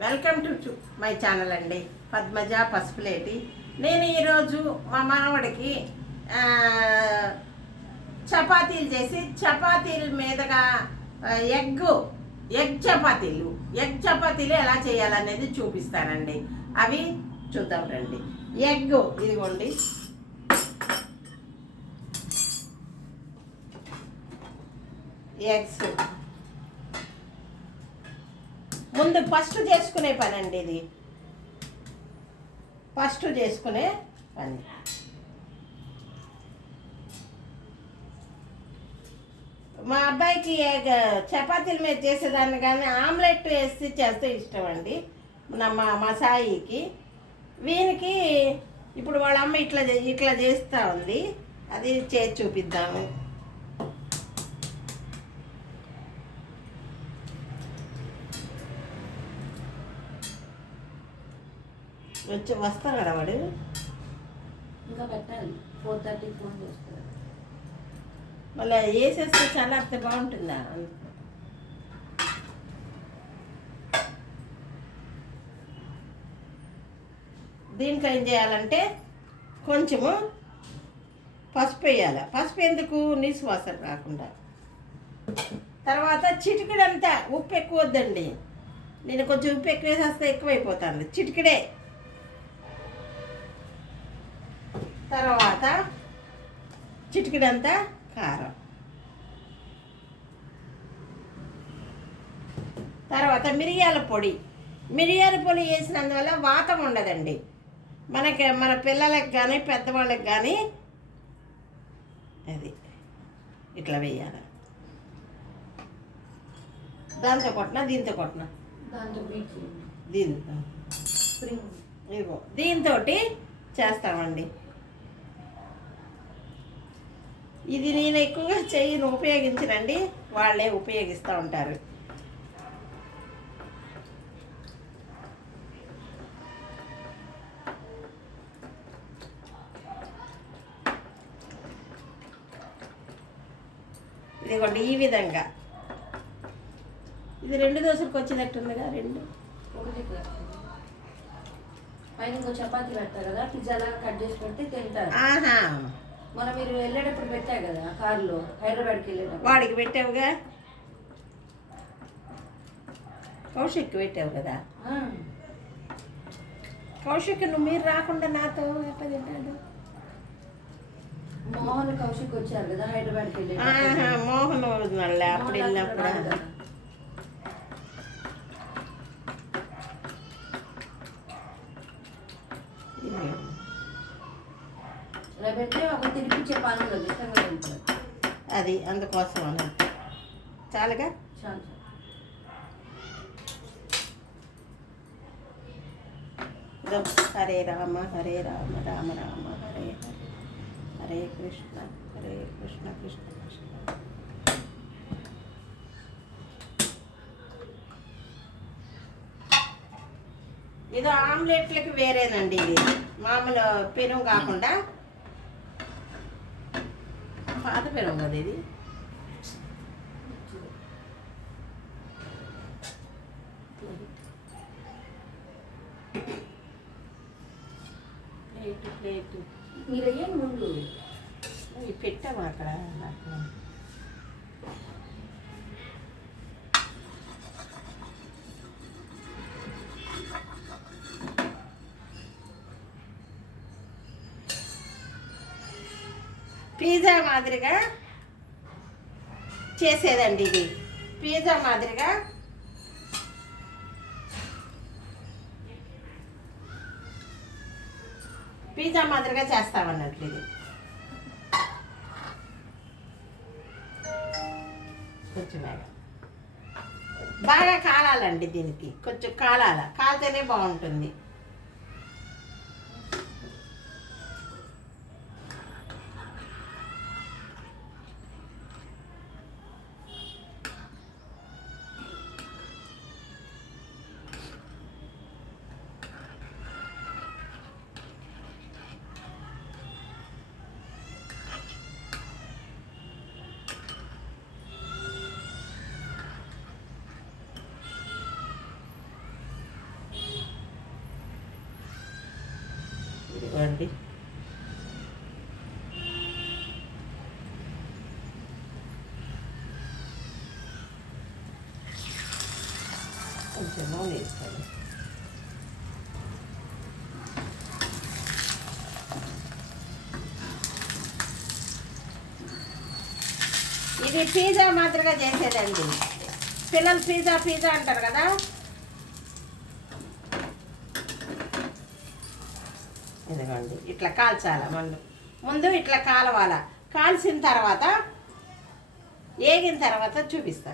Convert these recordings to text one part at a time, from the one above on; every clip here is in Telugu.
వెల్కమ్ టు మై ఛానల్ అండి. పద్మజ పసుపులేటి. నేను ఈరోజు మా మనవడికి చపాతీలు చేసి చపాతీల మీదగా ఎగ్ చపాతీలు ఎలా చేయాలనేది చూపిస్తానండి. అవి చూద్దాం రండి. ఎగ్ ఇదిగోండి, ఎగ్స్ ముందు ఫస్ట్ చేసుకునే పని అండి. ఇది ఫస్ట్ చేసుకునే పని. మా అబ్బాయికి చపాతీల మీద చేసేదాన్ని కానీ ఆమ్లెట్ వేసి చేస్తే ఇష్టం అండి. మా సాయికి. వీనికి ఇప్పుడు వాళ్ళ అమ్మ ఇట్లా చేస్తూ ఉంది. అది చేసి చూపిద్దాము. వస్తాడు వాడు. ఇంకా పెట్టాలి. 4:30 ఫోన్ చేస్తారు. మళ్ళీ వేసేస్తే చల్లారితే బాగుంటుందా? దీంట్లో ఏం చేయాలంటే కొంచెము పసుపు వేయాలి. పసుపు ఎందుకు? నీసు వాసన రాకుండా. తర్వాత చిటికెడంతా ఉప్పు ఎక్కువ వద్దండి. నేను కొంచెం ఉప్పు ఎక్కువ వేసేస్తే ఎక్కువైపోతుంది. చిటికెడే. తర్వాత చిటికెడంతా కారం. తర్వాత మిరియాల పొడి వేసినందువల్ల వాతం ఉండదండి. మన పిల్లలకు కానీ పెద్దవాళ్ళకి కానీ అది ఇట్లా వేయాలి. దాంతో కొట్టినా దీంతో కొట్టినా దీంతో చేస్తామండి. ఇది నేను ఎక్కువగా చెయ్యిని ఉపయోగించనండి, వాళ్ళే ఉపయోగిస్తూ ఉంటారు. ఇదిగోండి ఈ విధంగా. ఇది 2 దోశలకు వచ్చేటట్టుందిగా. 2 పైన ఇంకో చపాతీ పెడతారు కదా, పిజ్జాలాగా కట్ చేసి పెడితే తింటారు. మనం మీరు వెళ్ళేటప్పుడు పెట్టా కదా కారులో, హైదరాబాద్కి వెళ్ళేటప్పుడు వాడికి పెట్టావుగా, కౌశిక్కి పెట్టావు కదా. కౌశిక్ మీరు రాకుండా నాతో ఎట్లా తింటాడు? మోహన్ కౌశిక్ వచ్చారు కదా హైదరాబాద్కి వెళ్ళి. మోహన్ అప్పుడు వెళ్ళినప్పుడు పెడితే ఒక తినిపించే పనులు ఇష్టంగా తింటారు. అది అందుకోసం అని చాలుగా. చాలు. హరే రామ హరే రామ రామ రామ హరే హరే, హరే కృష్ణ కృష్ణ కృష్ణ. ఇది ఆమ్లెట్లకి వేరేనండి. ఇది మామూలు పెరుగు కాకుండా పాత పెరుగు కదా ఇది. ప్లేట్ మీరు అయ్యే ముందు పెట్టాము అక్కడ. పిజ్జా మాదిరిగా చేసేదండి ఇది. పిజ్జా మాదిరిగా చేస్తామన్నట్లు. ఇది కొంచెం బాగా కాలాలండి. దీనికి కొంచెం కాలితేనే బాగుంటుంది. కొంచెం నూనె వేస్తాను. ఇది పిజ్జా మాదిరిగా చేసేదండి. పిల్లలు పిజ్జా పిజ్జా అంటారు కదా. ఇదిగోండి ఇట్లా కాల్చాల. ముందు ఇట్లా కాలవాల. కాల్చిన తర్వాత ఏగిన తర్వాత చూపిస్తా.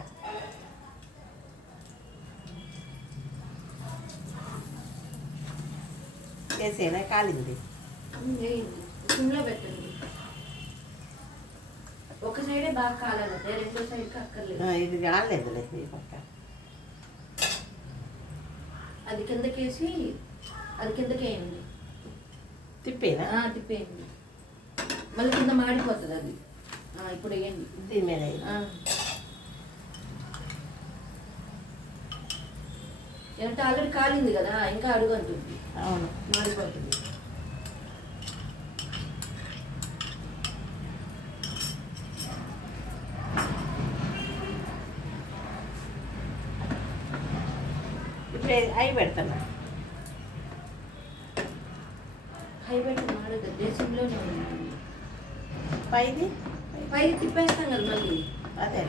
వేసేనా? కాలింది. సిమ్లో పెట్టండి. ఒక సైడే బాగా కాలాలి, రెండో సైడ్కి అక్కర్లేదు. ఇది కాలేదులే ఈ పక్క. అది కిందకేసి అది కిందకేయండి. తిప్పేనా? తిప్పేయండి. మళ్ళీ కింద మాడిపోతుంది అది. ఇప్పుడు వేయండి దీని మీద. అంటే ఆల్రెడీ కాలింది కదా, ఇంకా అడుగు అంటుంది. అవును, మాడిపోతుంది. ఇప్పుడు అవి పెడతాను. హై పెట్టి మాడదు, దేశంలోనే ఉంది. పైది తిప్పేస్తాం కదా మళ్ళీ. అదే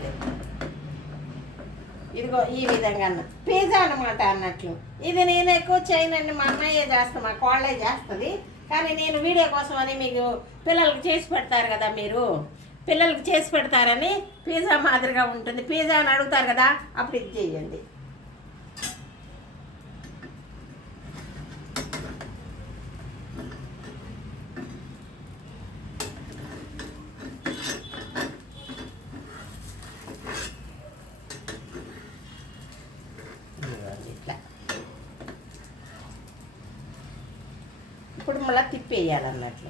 ఇదిగో ఈ విధంగా పిజ్జా అనమాట అన్నట్లు. ఇది నేను ఎక్కువ చేయనండి, మా అమ్మాయే చేస్తాను, మా కోళ్ళే చేస్తుంది. కానీ నేను వీడియో కోసం అని మీకు పిల్లలకి చేసి పెడతారు కదా, మీరు పిల్లలకి చేసి పెడతారని పిజ్జా మాదిరిగా ఉంటుంది. పిజ్జా అని అడుగుతారు కదా, అప్పుడు ఇది చేయండి. ఇట్లా ఇప్పుడు మళ్ళీ తిప్పేయాలన్నట్లు.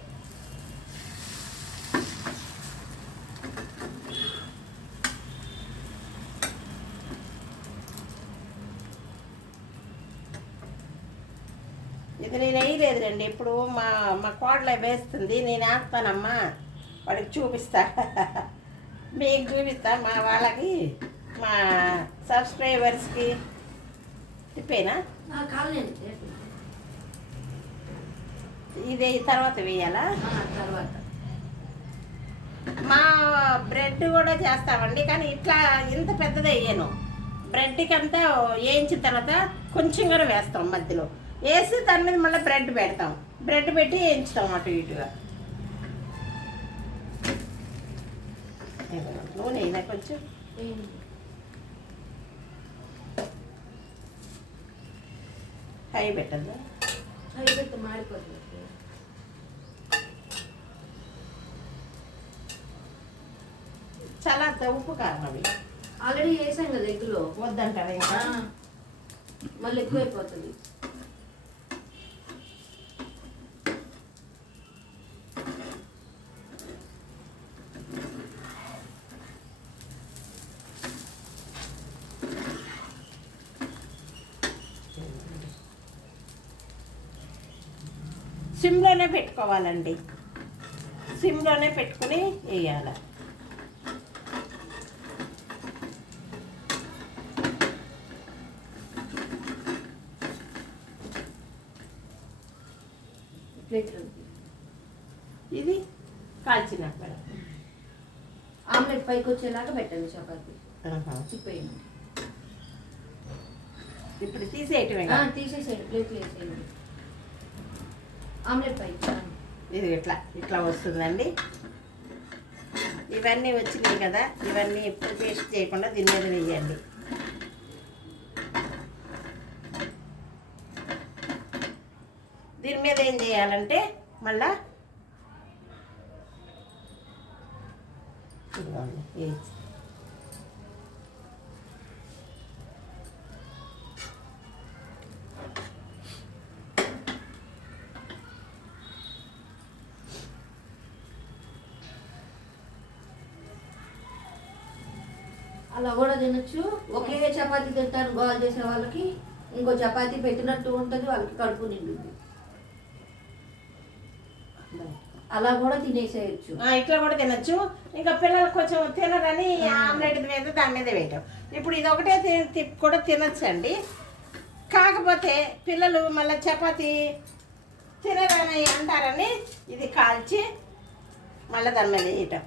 ఇది నేను వేయలేదు రండి. ఇప్పుడు మా కోడలో వేస్తుంది, నేను వేస్తానమ్మా. వాడికి చూపిస్తా, మీకు చూపిస్తా, మా వాళ్ళకి, మా సబ్స్క్రైబర్స్కి. తిప్పేనా? ఇది తర్వాత వేయాలా? తర్వాత మా బ్రెడ్ కూడా చేస్తామండి, కానీ ఇట్లా ఇంత పెద్దది వేయను. బ్రెడ్కి అంతా వేయించిన తర్వాత కొంచెం కూడా వేస్తాం, మధ్యలో వేసి దాని మీద మళ్ళీ బ్రెడ్ పెడతాం. బ్రెడ్ పెట్టి వేయించుతాం అటు ఇటుగా. నూనె అయినా కొంచెం హై పెట్టద్దా? హై పెట్టి మాడిపోతుంది. చాలా ఉప్పు కారం అవి ఆల్రెడీ వేసాం కదా ఎగ్గులో. వద్దంటారా ఇంకా? మళ్ళీ ఎక్కువైపోతుంది. సిమ్లోనే పెట్టుకోవాలండి, సిమ్లోనే పెట్టుకుని వేయాలి. ఇది కాల్చిన ఆమ్లెట్ పైకి వచ్చేలాగా పెట్టండి చపాతి. తిప్పేయండి. ఇప్పుడు తీసేయటమే. తీసేసేయండి, ప్లేట్లు వేసేయండి. ఆమ్లెట్ పైకి ఇది ఇట్లా ఇట్లా వస్తుందండి. ఇవన్నీ వచ్చినాయి కదా, ఇవన్నీ ఎప్పుడు పేస్ట్ చేయకుండా దీని మీద వేయండి. దీని మీద ఏం చేయాలంటే మళ్ళా అలా కూడా తినొచ్చు. ఒకే చపాతీ తింటాను గోల్ చేసే వాళ్ళకి ఇంకో చపాతీ పెట్టినట్టు ఉంటుంది, వాళ్ళకి కడుపు నిండుంది. అలా కూడా తినేసేయచ్చు. ఇట్లా కూడా తినచ్చు. ఇంకా పిల్లలు కొంచెం తినరని ఆమ్లెట్ మీద దాని మీద వేయటం. ఇప్పుడు ఇది ఒకటే కూడా తినచ్చు అండి. కాకపోతే పిల్లలు మళ్ళీ చపాతి తినరని అంటారని ఇది కాల్చి మళ్ళీ దాని మీద వేయటం.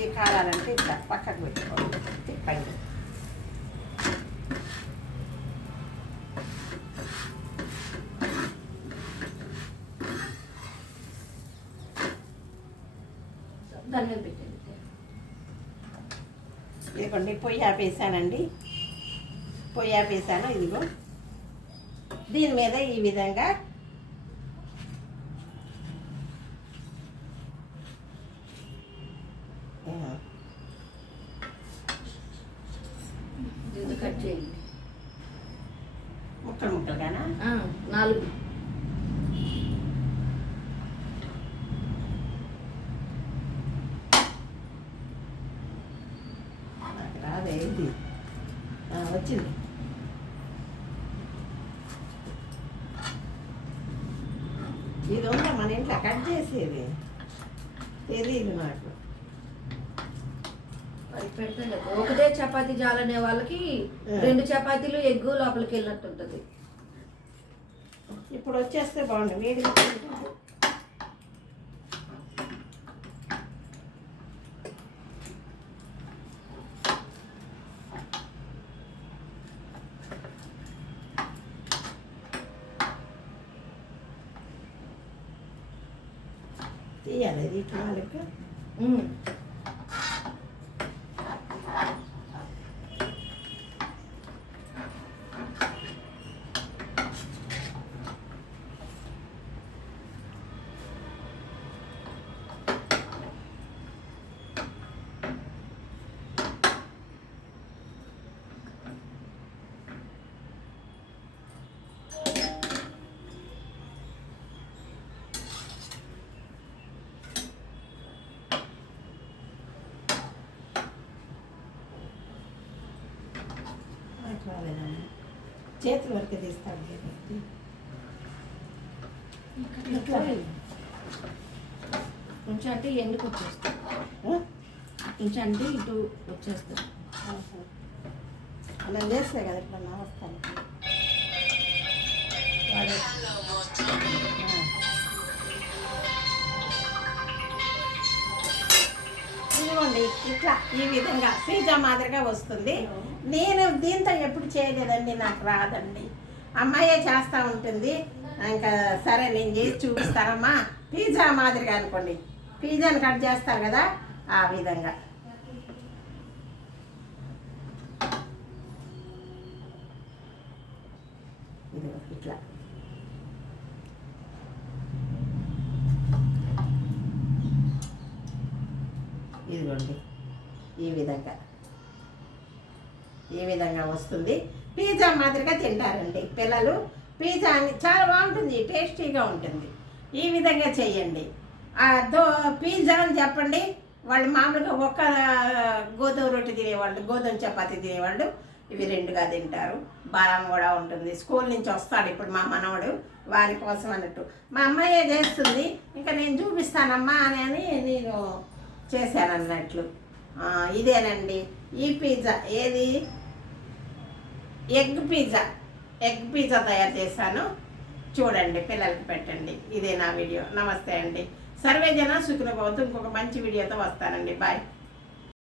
ఈ కాలాలంటే ఇట్లా పక్కకు పెట్టుకోండి, తిప్పండి. దాని మీద పెట్టండి. ఇదిగోండి పొయ్యి ఆపేసానండి, పొయ్యి ఆపేసాను. ఇదిగో దీని మీద ఈ విధంగా కట్ చేయండి. ముక్కలు ముక్కలుగానా? 4. నాకు రాదే ఇది. వచ్చింది. ఇది ఉందా మన ఇంట్లో కట్ చేసేది? తెలియదు నాకు. అది పెడితే ఒకటే చపాతీ జాలనే వాళ్ళకి 2 చపాతీలు ఎగ్గు లోపలికి వెళ్ళినట్టు ఉంటుంది. ఇప్పుడు వచ్చేస్తే బాగుంది. వేడి తీయాలి ఇది ఇట్లా వాళ్ళకి. రాలేదమ్మా, చేతుల వరకు తీస్తాడు. కొంచెం అంటే ఎందుకు వచ్చేస్తుంది, కొంచెం అంటే ఇటు వచ్చేస్తుంది. అలా చేస్తే కదా ఇప్పుడు నా వస్తాను. ఇదిగోండి ఇట్లా ఈ విధంగా పిజ్జా మాదిరిగా వస్తుంది. నేను దీంతో ఎప్పుడు చేయలేదండి, నాకు రాదండి. అమ్మాయే చేస్తూ ఉంటుంది. ఇంకా సరే నేను చేసి చూపిస్తానమ్మా. పిజ్జా మాదిరిగా అనుకోండి, పిజ్జాని కట్ చేస్తారు కదా ఆ విధంగా. ఇదిగో ఇట్లా ఇదిగోండి ఈ విధంగా వస్తుంది. పిజ్జా మాదిరిగా తింటారండి పిల్లలు. పిజ్జా చాలా బాగుంటుంది, టేస్టీగా ఉంటుంది. ఈ విధంగా చేయండి. పిజ్జా అని చెప్పండి, వాళ్ళు మామూలుగా ఒక్క గోధుమ రొట్టె తినేవాళ్ళు, గోధుమ చపాతి తినేవాళ్ళు ఇవి 2గా తింటారు. బలం కూడా ఉంటుంది. స్కూల్ నుంచి వస్తాడు ఇప్పుడు మా మనవడు, వారి కోసం అన్నట్టు. మా అమ్మాయే చేస్తుంది, ఇంకా నేను చూపిస్తానమ్మా అని నేను చేశాను అన్నట్లు. ఇదేనండి ఈ పిజ్జా. ఏది ఎగ్ పిజ్జా తయారు చేశాను. చూడండి, పిల్లలకి పెట్టండి. ఇదే నా వీడియో. నమస్తే అండి. సర్వే జన సుఖినో భవంతు. ఇంకొక మంచి వీడియోతో వస్తానండి. బాయ్.